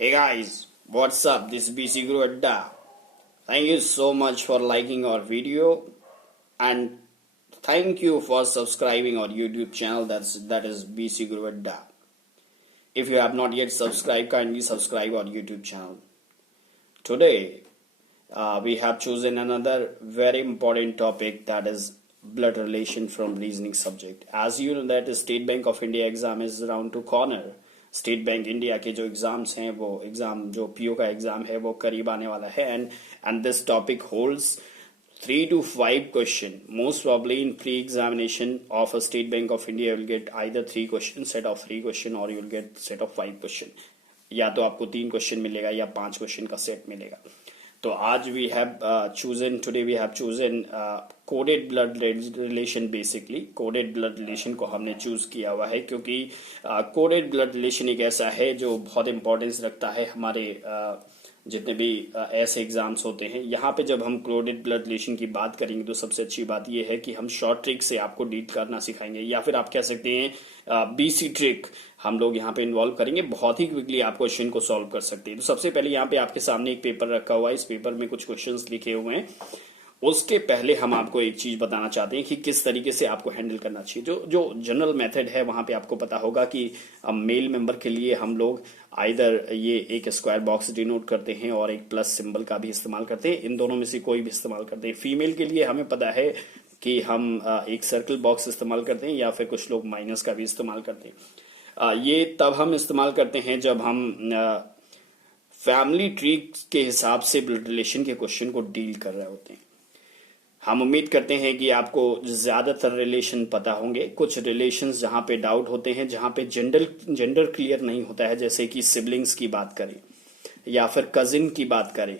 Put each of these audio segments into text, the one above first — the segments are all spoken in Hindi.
Hey guys, what's up? This is BC Guru Adda. Thank you so much for liking our video and thank you for subscribing our YouTube channel that is BC Guru Adda. If you have not yet subscribed, kindly subscribe our YouTube channel. Today we have chosen another very important topic, that is blood relation from reasoning subject. As you know that State Bank of India exam is around to corner. State bank India के जो एग्जाम्स हैं वो एग्जाम जो पीओ का एग्जाम है वो करीब आने वाला है and this topic holds 3 to 5 question. Most probably in pre-examination of a State Bank of India, you will get either 3 questions, set of 3 question, or you will get set of 5 question. या तो आपको 3 क्वेश्चन मिलेगा या 5 क्वेश्चन का सेट मिलेगा. तो आज we have chosen today we have chosen coded blood relation. Basically coded blood relation को हमने चूज किया हुआ है क्योंकि कोडेड ब्लड रिलेशन एक ऐसा है जो बहुत इंपॉर्टेंस रखता है हमारे जितने भी ऐसे एग्जाम्स होते हैं. यहाँ पे जब हम कोडेड ब्लड रिलेशन की बात करेंगे तो सबसे अच्छी बात यह है कि हम शॉर्ट ट्रिक से आपको डील करना सिखाएंगे, या फिर आप कह सकते हैं बीसी ट्रिक हम लोग यहाँ पे इन्वॉल्व करेंगे. बहुत ही क्विकली आप क्वेश्चन को सॉल्व कर सकते हैं. तो सबसे पहले यहाँ पे आपके सामने एक पेपर रखा हुआ है. इस पेपर में कुछ क्वेश्चंस लिखे हुए हैं. उसके पहले हम आपको एक चीज बताना चाहते हैं कि किस तरीके से आपको हैंडल करना चाहिए. जो जनरल मेथड है वहां पे आपको पता होगा कि मेल मेंबर के लिए हम लोग आइदर ये एक स्क्वायर बॉक्स डिनोट करते हैं और एक प्लस सिंबल का भी इस्तेमाल करते हैं. इन दोनों में से कोई भी इस्तेमाल करते हैं. फीमेल के लिए हमें पता है कि हम एक सर्कल बॉक्स इस्तेमाल करते हैं या फिर कुछ लोग माइनस का भी इस्तेमाल करते हैं. ये तब हम इस्तेमाल करते हैं जब हम फैमिली ट्री के हिसाब से ब्लड रिलेशन के क्वेश्चन को डील कर रहे होते हैं. हम उम्मीद करते हैं कि आपको ज्यादातर रिलेशन पता होंगे. कुछ रिलेशंस जहां पे डाउट होते हैं, जहां पे जेंडर क्लियर नहीं होता है, जैसे कि सिबलिंग्स की बात करें या फिर कजिन की बात करें,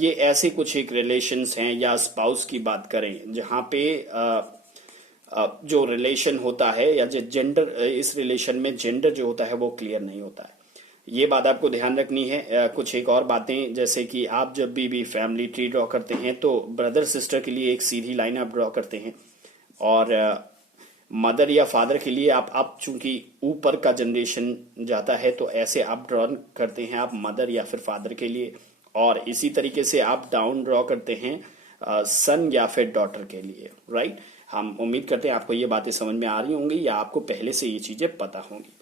ये ऐसे कुछ एक रिलेशंस हैं, या स्पाउस की बात करें जहां पे जो रिलेशन होता है या जो जेंडर, इस रिलेशन में जेंडर जो होता है वो क्लियर नहीं होता है. ये बात आपको ध्यान रखनी है. कुछ एक और बातें, जैसे कि आप जब भी फैमिली ट्री ड्रॉ करते हैं तो ब्रदर सिस्टर के लिए एक सीधी लाइन आप ड्रॉ करते हैं, और मदर या फादर के लिए आप चूंकि ऊपर का जनरेशन जाता है तो ऐसे आप ड्रॉ करते हैं आप मदर या फिर फादर के लिए, और इसी तरीके से आप डाउन ड्रॉ करते हैं सन या फिर डॉटर के लिए. राइट. हम उम्मीद करते हैं आपको ये बातें समझ में आ रही होंगी या आपको पहले से ये चीजें पता होंगी.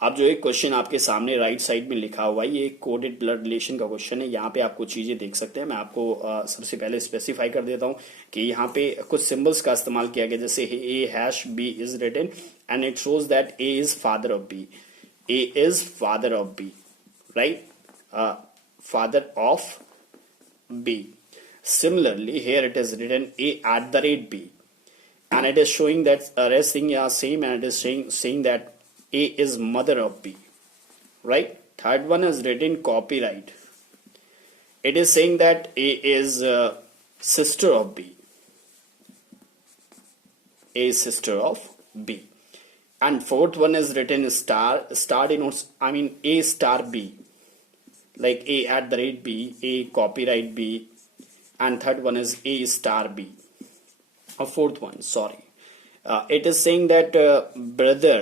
अब जो एक क्वेश्चन आपके सामने राइट साइड में लिखा हुआ है, ये एक कोडेड ब्लड रिलेशन का क्वेश्चन है. यहाँ पे आप कुछ चीजें देख सकते हैं. मैं आपको सबसे पहले स्पेसिफाई कर देता हूँ कि यहाँ पे कुछ सिंबल्स का इस्तेमाल किया गया, जैसे A#B is written and it shows that A is father of B. A is father of B, right, father of B. Similarly, here it is written A@B, and it is showing that rest thing are same, and it is saying that A is mother of B, right? Third one is written copyright. It is saying that A is sister of B. A is sister of B. And fourth one is written star. Star denotes, A*B. Like A@B, A copyright B. And third one is A*B. Or fourth one, sorry. It is saying that brother,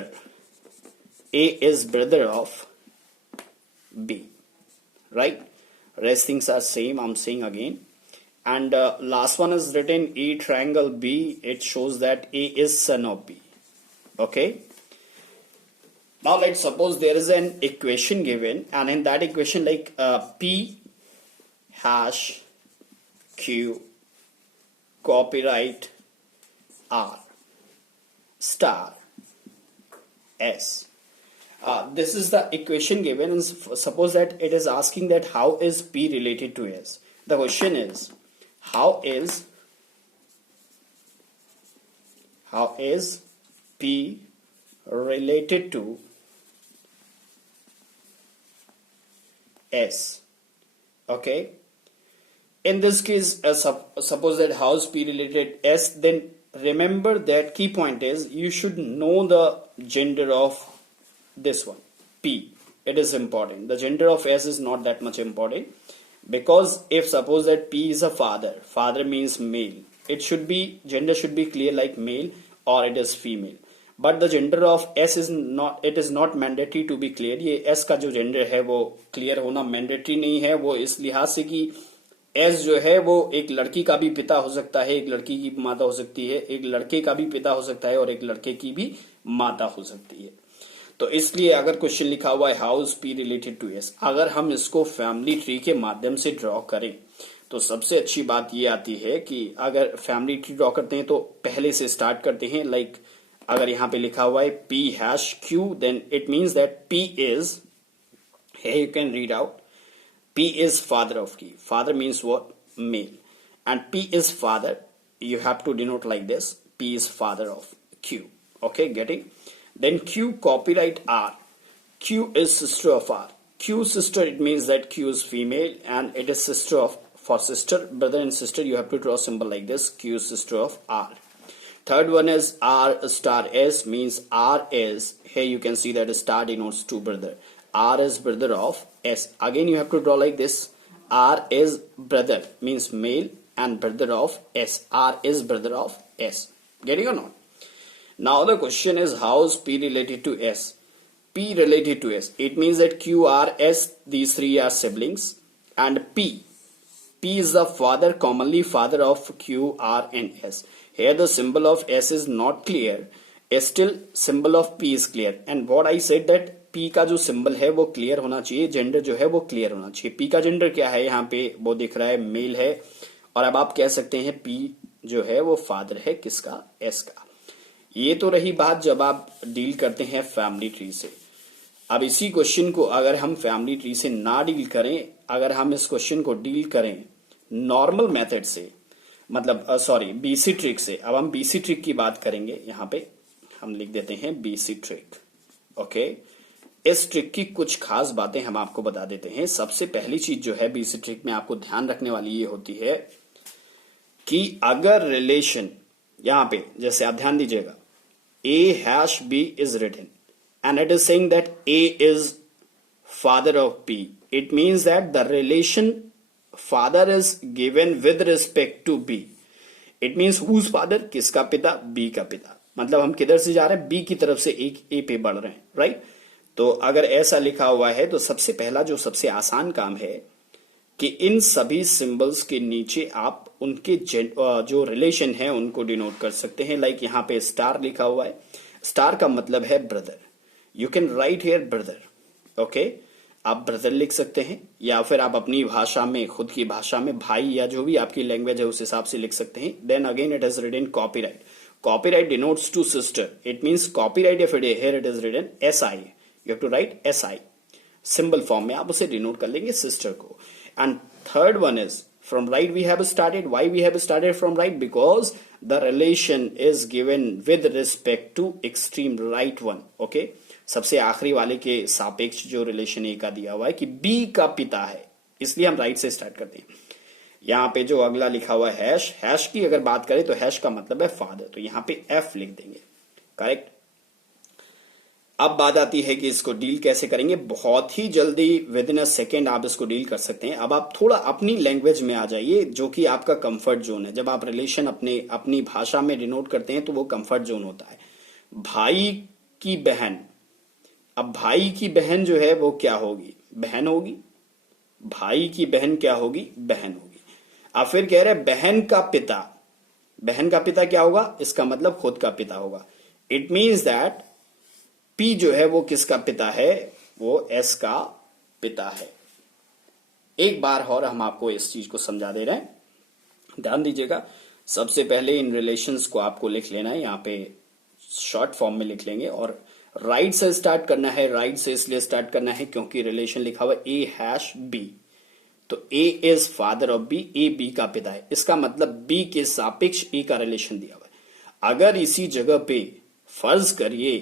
A is brother of B, right? Rest things are same, I'm saying again. And last one is written A triangle B. It shows that A is son of B. Okay. Now let's suppose there is an equation given, and in that equation, like P hash Q copyright R star S. This is the equation given, and suppose that it is asking that how is P related to S. The question is how is P related to S. Okay. In this case, suppose that how is P related S, then remember that key point is you should know the gender of this one P. It is important. The gender of S is not that much important, because if suppose that P is a father means male, it should be, gender should be clear like male or it is female. But the gender of S is not, it is not mandatory to be clear. ये एस का जो जेंडर है वो क्लियर होना मैंडेटरी नहीं है, वो इस लिहाज से कि एस जो है वो एक लड़की का भी पिता हो सकता है, एक लड़की की माता हो सकती है, एक लड़के का भी पिता हो सकता है और एक लड़के की भी माता हो सकती है। तो इसलिए अगर क्वेश्चन लिखा हुआ है how is P related to S, अगर हम इसको फैमिली ट्री के माध्यम से ड्रॉ करें तो सबसे अच्छी बात ये आती है कि अगर फैमिली ट्री ड्रॉ करते हैं तो पहले से स्टार्ट करते हैं। लाइक अगर यहाँ पे लिखा हुआ है P hash Q, then it means that P is, here you can read out, P is father of Q. Father means what? Male. And P is father. You have to denote like this. P is father of Q. Okay, getting? Then Q copyright R. Q is sister of R. Q sister, it means that Q is female and it is sister of, for sister, brother and sister, you have to draw a symbol like this. Q is sister of R. Third one is R star S, means R is, here you can see that star denotes two brother. R is brother of S. Again you have to draw like this. R is brother means male and brother of S. R is brother of S. Getting or not? Now the question is how is P related to S? P related to S. It means that Q, R, S, these three are siblings, and P. P is the father, commonly father of Q, R and S. Here the symbol of S is not clear. Still symbol of P is clear. And what I said that P का जो सिंबल है वो क्लियर होना चाहिए, जेंडर जो है वो क्लियर होना चाहिए। P का जेंडर क्या है यहाँ पे वो दिख रहा है मेल है, और अब आप कह सकते हैं P जो है वो फादर है किसका? S का। ये तो रही बात जब आप डील करते हैं फैमिली ट्री से। अब इसी क्वेश्चन को अगर हम फैमिली ट्री से ना डील करें, अगर हम इस क्वेश्चन को डील करें नॉर्मल मेथड से, मतलब सॉरी बीसी ट्रिक से, अब हम बीसी ट्रिक की बात करेंगे। यहाँ पे हम लिख देते हैं बीसी ट्रिक। ओके, इस ट्रिक की कुछ खास बातें हम आपको बता देते हैं। सबसे पहली चीज जो है बीसी ट्रिक में आपको ध्यान रखने वाली ये होती है कि अगर रिलेशन, यहां पे जैसे आप ध्यान दीजिएगा, A hash B is written and it is saying that A is father of B. It means that the relation father is given with respect to B. It means whose father? किसका पिता? B का पिता। मतलब हम किधर से जा रहे हैं? B की तरफ से A पे बढ़ रहे हैं, राइट? तो अगर ऐसा लिखा हुआ है तो सबसे पहला जो सबसे आसान काम है कि इन सभी सिंबल्स के नीचे आप उनके जो रिलेशन है उनको डिनोट कर सकते हैं। लाइक यहाँ पे स्टार लिखा हुआ है, स्टार का मतलब है brother. You can write here brother. Okay, आप ब्रदर लिख सकते हैं, या फिर आप अपनी भाषा में, खुद की भाषा में भाई, या जो भी आपकी लैंग्वेज है उस हिसाब से लिख सकते हैं। Then again it is written copyright. Copyright denotes to sister. It means copyright if here it is written SI, you have to write SI symbol form में, आप उसे डिनोट कर लेंगे सिस्टर को। And third one is from right we have started. Why we have started from right? Because the relation is given with respect to extreme right one. Okay, सबसे आखिरी वाले के सापेक्ष जो रिलेशन ए का दिया हुआ है कि B का पिता है, इसलिए हम राइट से स्टार्ट करते हैं। यहाँ पे जो अगला लिखा हुआ है हैश, हैश की अगर बात करें तो हैश का मतलब है फादर, तो यहाँ पे F लिख देंगे, करेक्ट। अब बात आती है कि इसको डील कैसे करेंगे। बहुत ही जल्दी विद इन अ सेकेंड आप इसको डील कर सकते हैं। अब आप थोड़ा अपनी लैंग्वेज में आ जाइए जो कि आपका कंफर्ट जोन है। जब आप रिलेशन अपनी भाषा में डिनोट करते हैं तो वो कंफर्ट जोन होता है। भाई की बहन, अब भाई की बहन जो है वो क्या होगी? बहन होगी। भाई की बहन क्या होगी? बहन होगी। अब फिर कह रहे बहन का पिता, बहन का पिता क्या होगा? इसका मतलब खुद का पिता होगा। इट मीन्स दैट P जो है वो किसका पिता है? वो S का पिता है। एक बार और हम आपको इस चीज को समझा दे रहे हैं, ध्यान दीजिएगा। सबसे पहले इन रिलेशंस को आपको लिख लेना है, यहाँ पे शॉर्ट फॉर्म में लिख लेंगे और राइट से स्टार्ट करना है। राइट से इसलिए स्टार्ट करना है क्योंकि रिलेशन लिखा हुआ A हैश B, तो A is father of B, A B का पिता है। इसका मतलब B के सापेक्ष A का रिलेशन दिया हुआ है। अगर इसी जगह पे फर्ज करिए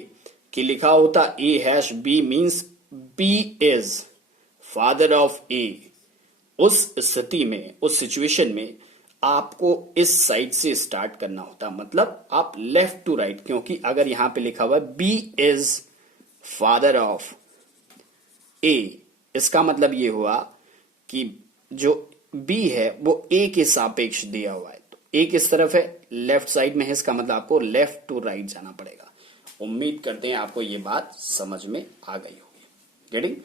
कि लिखा होता A hash B means B is father of A, उस स्थिति में, उस सिचुएशन में आपको इस साइड से स्टार्ट करना होता, मतलब आप लेफ्ट टू राइट, क्योंकि अगर यहां पे लिखा हुआ B is father of A, इसका मतलब ये हुआ कि जो B है वो A के सापेक्ष दिया हुआ है। तो A किस तरफ है? लेफ्ट साइड में है, इसका मतलब आपको लेफ्ट टू राइट जाना पड़ेगा। उम्मीद करते हैं आपको ये बात समझ में आ गई होगी। गेटिंग?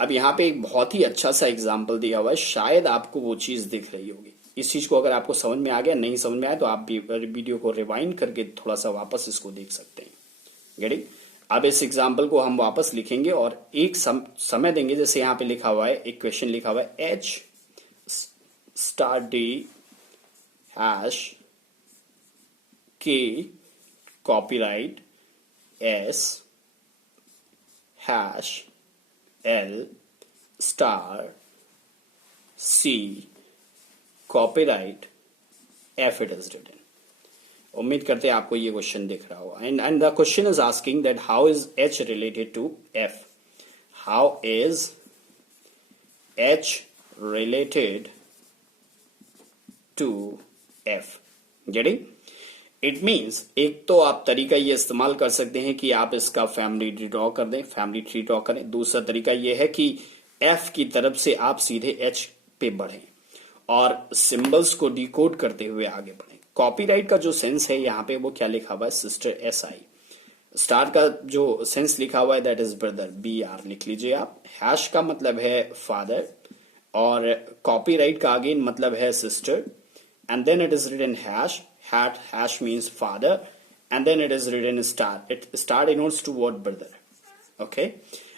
अब यहाँ पे एक बहुत ही अच्छा सा एग्जाम्पल दिया हुआ है, शायद आपको वो चीज दिख रही होगी। इस चीज को अगर आपको समझ में आ गया, नहीं समझ में आया तो आप भी वीडियो को रिवाइंड करके थोड़ा सा वापस इसको देख सकते हैं। गेटिंग? अब इस एग्जाम्पल को हम वापस लिखेंगे और एक समय देंगे। जैसे यहाँ पे लिखा हुआ है, एक क्वेश्चन लिखा हुआ है, H star D hash K copyright S hash L star C copyright F it is written. उम्मीद करते हैं आपको ये क्वेश्चन दिख रहा होगा। And the question is asking that how is H related to F. How is H related to F. Getting? It means एक तो आप तरीका ये इस्तेमाल कर सकते हैं कि आप इसका फैमिली ट्री ड्रॉ कर दें, फैमिली ट्री ड्रॉ करें। दूसरा तरीका ये है कि एफ की तरफ से आप सीधे एच पे बढ़ें और सिंबल्स को डिकोड करते हुए आगे बढ़ें। कॉपीराइट का जो सेंस है यहाँ पे वो क्या लिखा हुआ है, सिस्टर एस आई। स्टार का जो सेंस लिखा हुआ है that is brother, B R लिख लीजिए आप। हैश का मतलब है फादर और कॉपीराइट का अगेन मतलब है sister. And then it is written hash, hash means father, and then it is written star. Star denotes to what? Brother. Okay,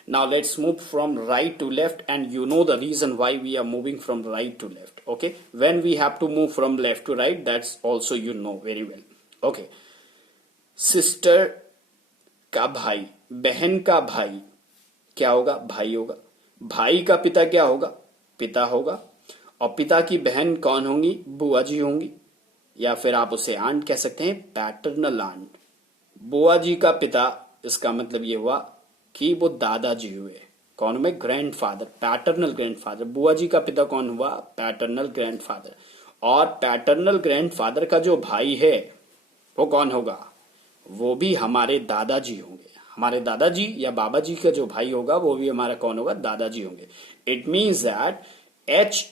now let's move from right to left, and you know the reason why we are moving from right to left. Okay, when we have to move from left to right, that's also you know very well. Okay, sister का भाई, बहन का भाई क्या होगा? भाई होगा। भाई का पिता क्या होगा? पिता होगा। और पिता की बहन कौन होंगी? बुआ जी होंगी, या फिर आप उसे आंट कह सकते हैं, पैटर्नल आंट। बुआ जी का पिता, इसका मतलब ये हुआ कि वो दादाजी हुए। कौन हुए? Grandfather, paternal grandfather. बुआ जी का पिता कौन हुआ? Paternal grandfather. और पैटर्नल ग्रैंडफादर का जो भाई है वो कौन होगा? वो भी हमारे दादाजी होंगे। हमारे दादाजी या बाबा जी का जो भाई होगा वो भी हमारा कौन होगा? दादाजी होंगे। It means that H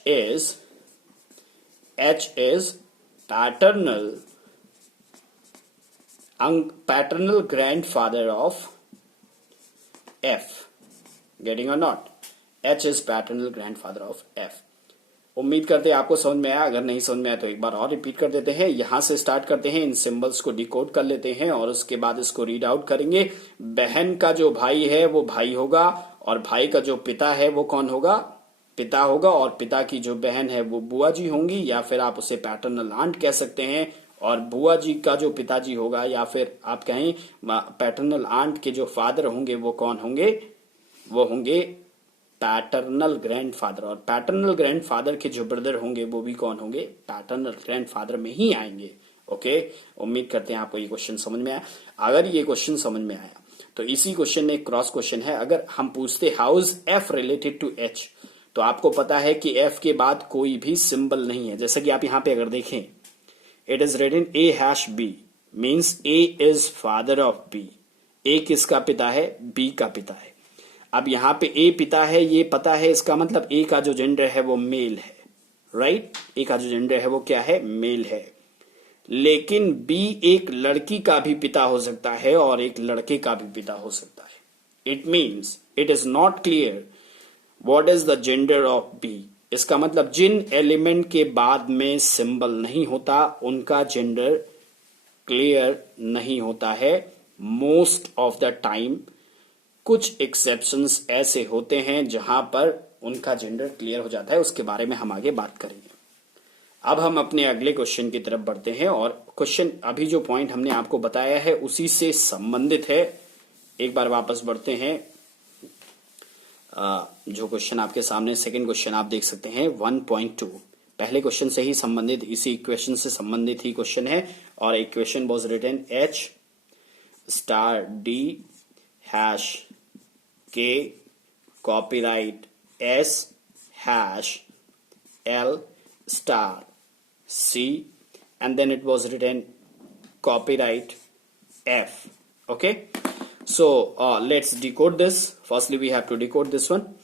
is paternal grandfather of F. Getting or not? H is paternal grandfather of F. उम्मीद करते हैं आपको समझ में आया। अगर नहीं समझ में आया तो एक बार और रिपीट कर देते हैं। यहां से स्टार्ट करते हैं, इन सिंबल्स को डिकोड कर लेते हैं और उसके बाद इसको रीड आउट करेंगे। बहन का जो भाई है वो भाई होगा और भाई का जो पिता है वो कौन होगा? पिता होगा। और पिता की जो बहन है वो बुआ जी होंगी, या फिर आप उसे पैटर्नल आंट कह सकते हैं। और बुआ जी का जो पिताजी होगा, या फिर आप कहें पैटर्नल आंट के जो फादर होंगे वो कौन होंगे? वो होंगे पैटर्नल ग्रैंडफादर। और पैटर्नल ग्रैंडफादर के जो ब्रदर होंगे वो भी कौन होंगे? पैटर्नल ग्रैंडफादर में ही आएंगे। ओके, उम्मीद करते हैं आपको ये क्वेश्चन समझ में आया। अगर ये क्वेश्चन समझ में आया तो इसी क्वेश्चन में एक क्रॉस क्वेश्चन है। अगर हम पूछते how is F related to H, तो आपको पता है कि एफ के बाद कोई भी सिंबल नहीं है। जैसे कि आप यहां पे अगर देखें, it is written A hash B, means A is father of B. A किसका पिता है? बी का पिता है। अब यहां पे ए पिता है, ये पता है, इसका मतलब ए का जो जेंडर है वो मेल है, राइट? ए का जो जेंडर है वो क्या है? मेल है। लेकिन बी एक लड़की का भी पिता हो सकता है और एक लड़के का भी पिता हो सकता है। It means it is not clear what is the gender of B. इसका मतलब जिन एलिमेंट के बाद में सिंबल नहीं होता उनका जेंडर क्लियर नहीं होता है मोस्ट ऑफ द टाइम। कुछ एक्सेप्शंस ऐसे होते हैं जहां पर उनका जेंडर क्लियर हो जाता है, उसके बारे में हम आगे बात करेंगे। अब हम अपने अगले क्वेश्चन की तरफ बढ़ते हैं और क्वेश्चन अभी जो पॉइंट हमने आपको बताया है उसी से संबंधित है। एक बार वापस बढ़ते हैं। जो क्वेश्चन आपके सामने सेकंड क्वेश्चन आप देख सकते हैं 1.2, पहले क्वेश्चन से ही संबंधित, इसी इक्वेशन से संबंधित ही क्वेश्चन है। और एक question was written H star D hash K copyright S hash L star C and then it was written copyright F. Okay, so let's decode this. Firstly we have to decode this one,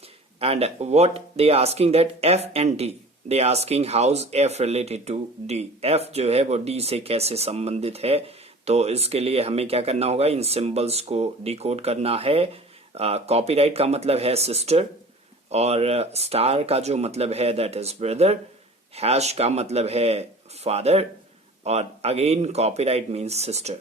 and what they are asking that F and D, they are asking how's F related to D. F जो है वो D से कैसे संबंधित है, तो इसके लिए हमें क्या करना होगा, इन सिंबल्स को डिकोड करना है। कॉपीराइट का मतलब है सिस्टर, और स्टार का जो मतलब है दैट इज ब्रदर, हैश का मतलब है फादर, और अगेन कॉपीराइट मीन्स सिस्टर।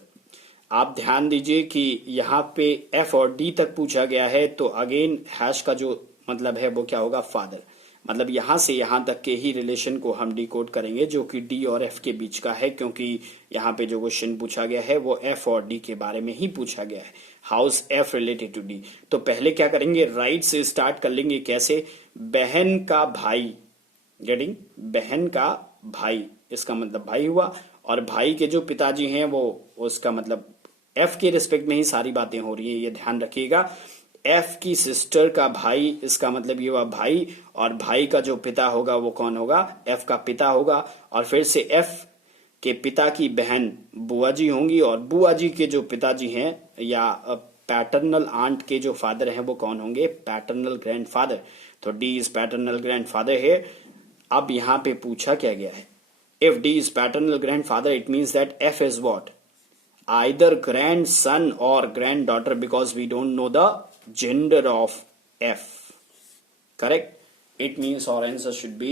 आप ध्यान दीजिए कि यहाँ पे एफ और डी तक पूछा गया है, तो अगेन हैश का जो मतलब है वो क्या होगा, फादर। मतलब यहां से यहां तक के ही रिलेशन को हम डिकोड करेंगे, जो कि डी और एफ के बीच का है, क्योंकि यहाँ पे जो क्वेश्चन पूछा गया है वो एफ और डी के बारे में ही पूछा गया है। How's F related to D. तो पहले क्या करेंगे, राइट से स्टार्ट कर लेंगे। कैसे, बहन का भाई, गेटिंग, बहन का भाई, इसका मतलब भाई हुआ, और भाई के जो पिताजी हैं वो, उसका मतलब एफ के रिस्पेक्ट में ही सारी बातें हो रही है, ये ध्यान रखिएगा। एफ की सिस्टर का भाई, इसका मतलब ये हुआ भाई, और भाई का जो पिता होगा वो कौन होगा, एफ का पिता होगा। और फिर से एफ के पिता की बहन बुआ जी होंगी, और बुआ जी के जो पिताजी हैं या पैटर्नल आंट के जो फादर हैं वो कौन होंगे, पैटर्नल ग्रैंडफादर। तो डी इज पैटर्नल ग्रैंडफादर है। अब यहां पे पूछा क्या गया है, if D is paternal grandfather it means that F is what, either grandson or granddaughter, because we don't know the gender of F. Correct? It means our answer should be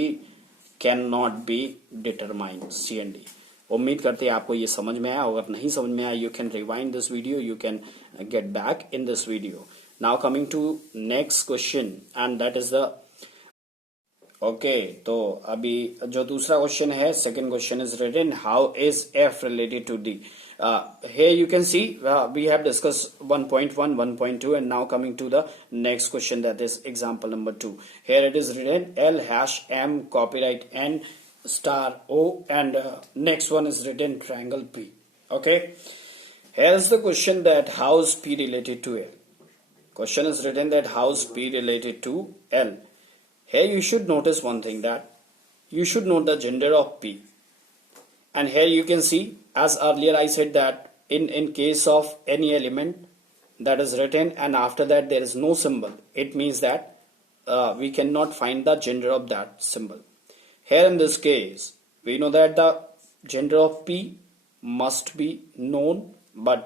cannot be determined, C and D. उम्मीद करते हैं आपको ये समझ में आया। अगर नहीं समझ में आया, you can rewind this video, you can get back in this video. Now coming to next question, and that is the okay. तो अभी जो दूसरा क्वेश्चन है, second question is written, how is F related to D. Here you can see we have discussed 1.1, 1.2, and now coming to the next question, that is example number 2. Here it is written L hash M copyright N star O, and next one is written triangle P. Okay, here's the question that how is P related to L. Question is written that how is P related to L. Here you should notice one thing, that you should know the gender of P. And here you can see, as earlier I said, that in case of any element that is written and after that there is no symbol, it means that we cannot find the gender of that symbol. Here in this case, we know that the gender of P must be known, but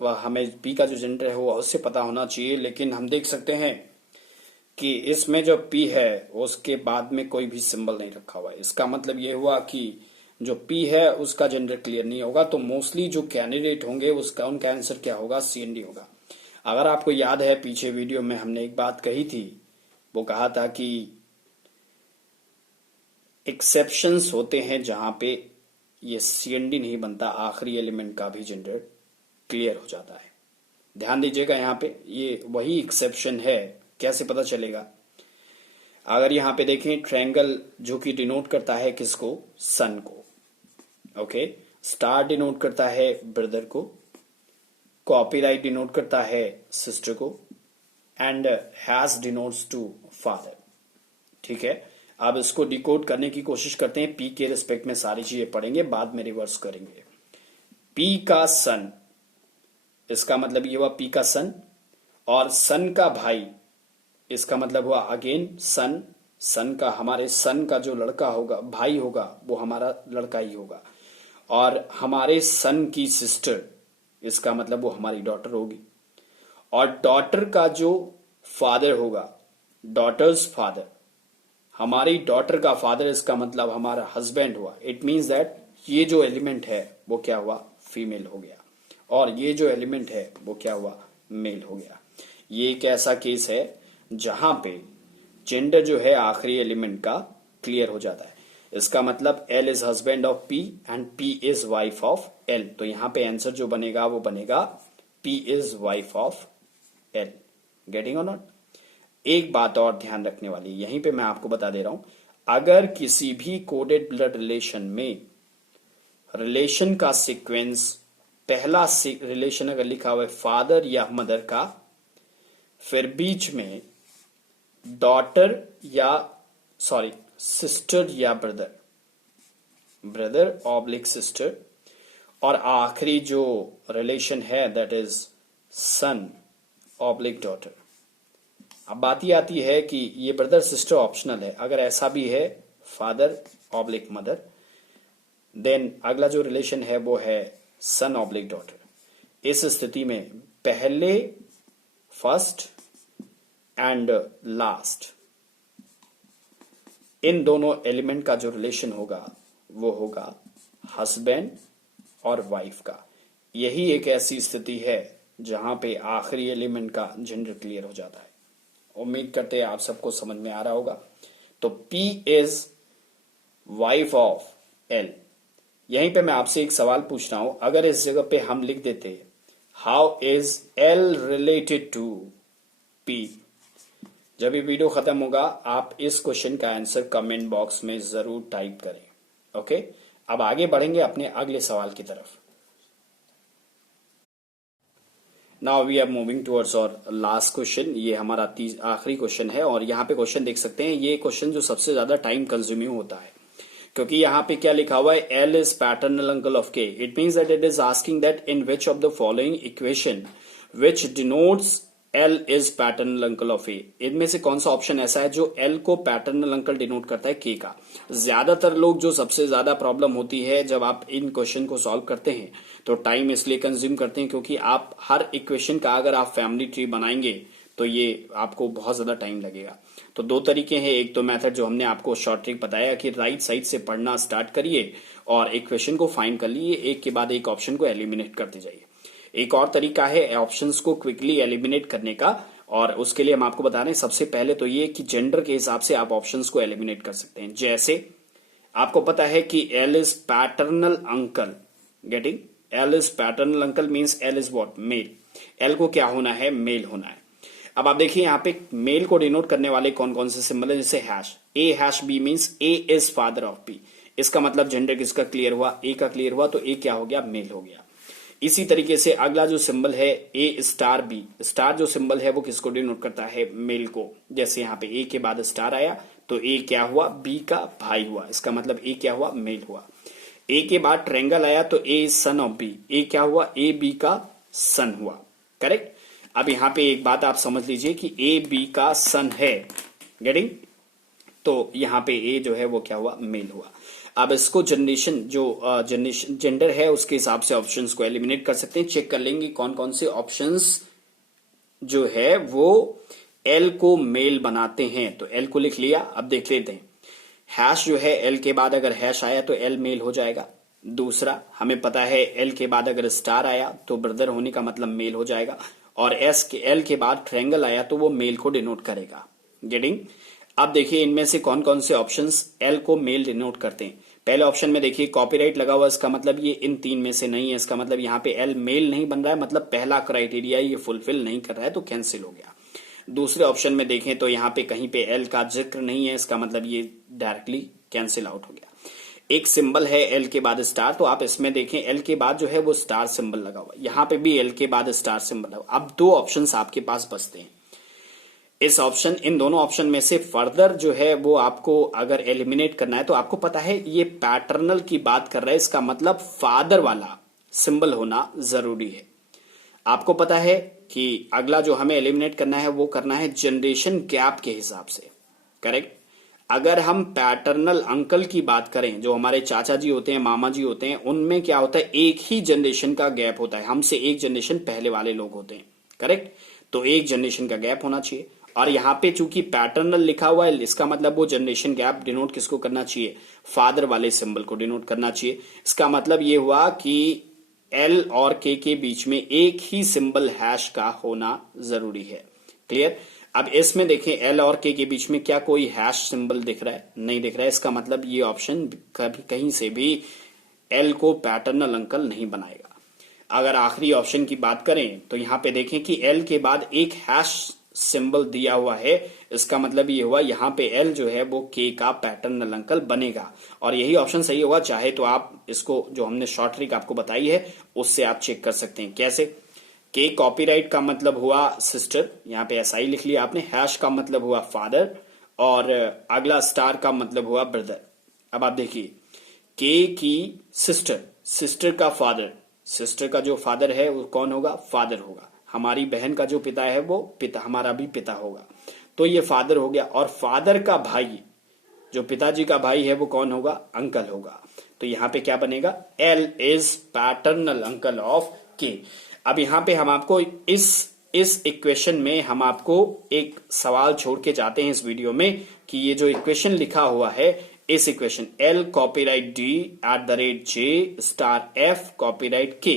हमें P का जो जेंडर है वो उससे पता होना चाहिए। लेकिन हम देख सकते हैं कि इसमें जो P है उसके बाद में कोई भी सिंबल नहीं रखा हुआ है। इसका मतलब ये हुआ कि जो P है उसका जेंडर क्लियर नहीं होगा। तो मोस्टली जो कैंडिडेट होंगे उसका, उनका आंसर क्या होगा, सी एंड डी होगा। अगर आपको याद है, पीछे वीडियो में हमने एक बात कही थी, वो कहा था कि एक्सेप्शंस होते हैं जहां पे ये सी एंड डी नहीं बनता, आखिरी एलिमेंट का भी जेंडर क्लियर हो जाता है। ध्यान दीजिएगा, यहाँ पे ये वही एक्सेप्शन है। कैसे पता चलेगा, अगर यहाँ पे देखें, ट्रायंगल जो कि डिनोट करता है किसको, सन को। ओके, स्टार डिनोट करता है ब्रदर को, कॉपीराइट डिनोट करता है सिस्टर को, and hash denotes to father. ठीक है, अब इसको डिकोड करने की कोशिश करते हैं। पी के रिस्पेक्ट में सारी चीजें पढ़ेंगे, बाद में रिवर्स करेंगे। पी का सन, इसका मतलब ये हुआ पी का सन, और सन का भाई, इसका मतलब हुआ अगेन सन। सन का, हमारे सन का जो लड़का होगा, भाई होगा, वो हमारा लड़का ही होगा। और हमारे सन की सिस्टर, इसका मतलब वो हमारी डॉटर होगी। और डॉटर का जो फादर होगा, डॉटर्स फादर, हमारी डॉटर का फादर, इसका मतलब हमारा हस्बैंड हुआ। इट मीन्स दैट ये जो एलिमेंट है वो क्या हुआ, फीमेल हो गया, और ये जो एलिमेंट है वो क्या हुआ, मेल हो गया। ये एक ऐसा केस है जहां पे जेंडर जो है आखिरी एलिमेंट का क्लियर हो जाता है। इसका मतलब L is husband of P and P is wife of L। तो यहां पे आंसर जो बनेगा वो बनेगा P is wife of L। Getting और नॉट। एक बात और ध्यान रखने वाली, यहीं पे मैं आपको बता दे रहा हूं, अगर किसी भी कोडेड ब्लड रिलेशन में रिलेशन का सीक्वेंस, पहला रिलेशन अगर लिखा हुआ है फादर या मदर का, फिर बीच में डॉटर या सॉरी सिस्टर या ब्रदर, ब्रदर ऑब्लिक सिस्टर, और आखिरी जो रिलेशन है that is son oblique daughter. अब बात ये आती है कि ये ब्रदर सिस्टर ऑप्शनल है, अगर ऐसा भी है फादर ऑब्लिक मदर, देन अगला जो रिलेशन है वो है सन ऑब्लिक डॉटर। इस स्थिति में पहले, फर्स्ट एंड लास्ट, इन दोनों एलिमेंट का जो रिलेशन होगा वो होगा हस्बैंड और वाइफ का। यही एक ऐसी स्थिति है जहां पे आखिरी एलिमेंट का जेंडर क्लियर हो जाता है। उम्मीद करते हैं आप सबको समझ में आ रहा होगा। तो P is wife of L। यहीं पे मैं आपसे एक सवाल पूछ रहा हूं, अगर इस जगह पे हम लिख देते how is L related to P। जब ये वीडियो खत्म होगा आप इस क्वेश्चन का आंसर कमेंट बॉक्स में जरूर टाइप करें। ओके, अब आगे बढ़ेंगे अपने अगले सवाल की तरफ। Now we are moving towards our last question. ये हमारा आखिरी क्वेश्चन है और यहाँ पे क्वेश्चन देख सकते हैं। ये क्वेश्चन जो सबसे ज्यादा टाइम कंज्यूमिंग होता है, क्योंकि यहाँ पे क्या लिखा हुआ है, L is paternal uncle of K. It means that it is asking that in which of the following equation which denotes L is paternal uncle of A. इनमें से कौन सा ऑप्शन ऐसा है जो एल को पैटर्नल अंकल डिनोट करता है के का। ज्यादातर लोग जो सबसे ज्यादा प्रॉब्लम होती है जब आप इन क्वेश्चन को सॉल्व करते हैं तो टाइम इसलिए कंज्यूम करते हैं क्योंकि आप हर इक्वेशन का अगर आप फैमिली ट्री बनाएंगे तो ये आपको बहुत ज्यादा टाइम लगेगा। तो दो तरीके हैं, एक तो मेथड जो हमने आपको शॉर्ट ट्रिक बताया कि राइट साइड से पढ़ना स्टार्ट करिए और इक्वेशन को फाइंड कर लिए, एक के बाद एक ऑप्शन को एलिमिनेट करते जाइए। एक और तरीका है ऑप्शंस को क्विकली एलिमिनेट करने का, और उसके लिए हम आपको बता रहे हैं सबसे पहले तो ये कि जेंडर के हिसाब से आप ऑप्शंस को एलिमिनेट कर सकते हैं। जैसे आपको पता है कि L is paternal uncle, getting, L is paternal uncle means L is what, male. L को क्या होना है, मेल होना है। अब आप देखिए यहाँ पे मेल को डिनोट करने वाले कौन कौन से सिंबल है, जैसे hash, A hash B means A is father of B. इसका मतलब जेंडर किसका क्लियर हुआ, ए का क्लियर हुआ, तो ए क्या हो गया, मेल हो गया। इसी तरीके से अगला जो सिंबल है ए स्टार बी, स्टार जो सिंबल है वो किसको डिनोट करता है, मेल को। जैसे यहाँ पे ए के बाद स्टार आया तो ए क्या हुआ, बी का भाई हुआ, इसका मतलब ए क्या हुआ, मेल हुआ। ए के बाद ट्रायंगल आया तो ए सन ऑफ बी, ए क्या हुआ, ए बी का सन हुआ, करेक्ट। अब यहाँ पे एक बात आप समझ लीजिए कि ए बी का सन है, गेटिंग, तो यहाँ पे ए जो है वो क्या हुआ, मेल हुआ। अब इसको जनरेशन जो जनरेशन जेंडर है उसके हिसाब से ऑप्शंस को एलिमिनेट कर सकते हैं। चेक कर लेंगे कौन कौन से ऑप्शंस जो है वो एल को मेल बनाते हैं। तो एल को लिख लिया, अब देख लेते हैं। हैश जो है एल के बाद अगर हैश आया तो एल मेल हो जाएगा। दूसरा हमें पता है एल के बाद अगर स्टार आया तो ब्रदर होने का मतलब मेल हो जाएगा, और एस के एल के बाद ट्रायंगल आया तो वो मेल को डिनोट करेगा, गेटिंग। अब देखिए इनमें से कौन कौन से ऑप्शंस एल को मेल डिनोट करते हैं। पहले ऑप्शन में देखिए कॉपीराइट लगा हुआ, इसका मतलब ये इन तीन में से नहीं है, इसका मतलब यहाँ पे एल मेल नहीं बन रहा है, मतलब पहला क्राइटेरिया ये फुलफिल नहीं कर रहा है, तो कैंसिल हो गया। दूसरे ऑप्शन में देखें तो यहाँ पे कहीं पे एल का जिक्र नहीं है, इसका मतलब ये डायरेक्टली कैंसिल आउट हो गया। एक सिंबल है एल के बाद स्टार, तो आप इसमें देखें एल के बाद जो है वो स्टार सिंबल लगा हुआ, यहाँ पे भी एल के बाद स्टार सिंबल लगा। अब दो ऑप्शन आपके पास बचते हैं। इस ऑप्शन, इन दोनों ऑप्शन में से फर्दर जो है वो आपको अगर एलिमिनेट करना है तो आपको पता है ये पैटर्नल की बात कर रहा है, इसका मतलब फादर वाला सिंबल होना जरूरी है। आपको पता है कि अगला जो हमें एलिमिनेट करना है वो करना है जनरेशन गैप के हिसाब से, करेक्ट। अगर हम पैटर्नल अंकल की बात करें, जो हमारे चाचा जी होते हैं, मामा जी होते हैं, उनमें क्या होता है, एक ही जनरेशन का गैप होता है, हमसे एक जनरेशन पहले वाले लोग होते हैं, करेक्ट। तो एक जनरेशन का गैप होना चाहिए। और यहाँ पे चूंकि पैटर्नल लिखा हुआ है, इसका मतलब वो जनरेशन गैप डिनोट किसको करना चाहिए, फादर वाले सिंबल को डिनोट करना चाहिए। इसका मतलब ये हुआ कि एल और के बीच में एक ही सिंबल हैश का होना जरूरी है, क्लियर। अब इसमें देखें एल और के बीच में क्या कोई हैश सिंबल दिख रहा है, नहीं दिख रहा है, इसका मतलब ये ऑप्शन कभी कहीं से भी एल को पैटर्नल अंकल नहीं बनाएगा। अगर आखिरी ऑप्शन की बात करें तो यहाँ पे देखें कि एल के बाद एक हैश सिंबल दिया हुआ है, इसका मतलब ये हुआ यहाँ पे एल जो है वो के का पैटर्नल अंकल बनेगा, और यही ऑप्शन सही होगा। चाहे तो आप इसको जो हमने शॉर्ट ट्रिक आपको बताई है उससे आप चेक कर सकते हैं। कैसे, के कॉपीराइट का मतलब हुआ सिस्टर, यहाँ पे ऐसा ही लिख लिया आपने, हैश का मतलब हुआ फादर, और अगला स्टार का मतलब हुआ ब्रदर। अब आप देखिए के की सिस्टर, सिस्टर का फादर, सिस्टर का जो फादर है वो कौन होगा, फादर होगा। हमारी बहन का जो पिता है वो पिता, हमारा भी पिता होगा, तो ये फादर हो गया। और फादर का भाई, जो पिताजी का भाई है वो कौन होगा, अंकल होगा। तो यहां पे क्या बनेगा, L is paternal uncle of K। अब यहां पे हम आपको इस इक्वेशन में हम आपको एक सवाल छोड़ के जाते हैं इस वीडियो में कि ये जो इक्वेशन लिखा हुआ है, इस equation L copyright D @J star F copyright K,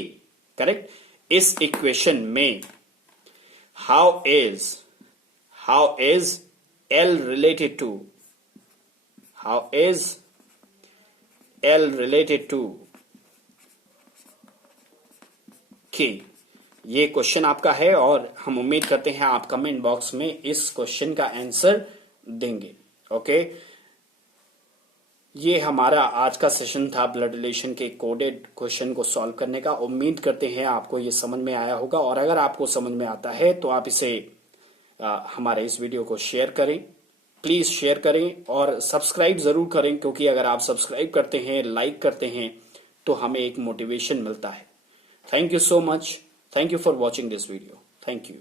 correct. इस इक्वेशन में how is L related to, how is L related to K, ये क्वेश्चन आपका है और हम उम्मीद करते हैं आप कमेंट बॉक्स में इस क्वेश्चन का आंसर देंगे। ओके, ये हमारा आज का सेशन था ब्लड रिलेशन के कोडेड क्वेश्चन को सॉल्व करने का। उम्मीद करते हैं आपको ये समझ में आया होगा, और अगर आपको समझ में आता है तो आप इसे हमारे इस वीडियो को शेयर करें, प्लीज शेयर करें, और सब्सक्राइब जरूर करें, क्योंकि अगर आप सब्सक्राइब करते हैं, लाइक करते हैं, तो हमें एक मोटिवेशन मिलता है। Thank you so much, thank you for watching this video, thank you.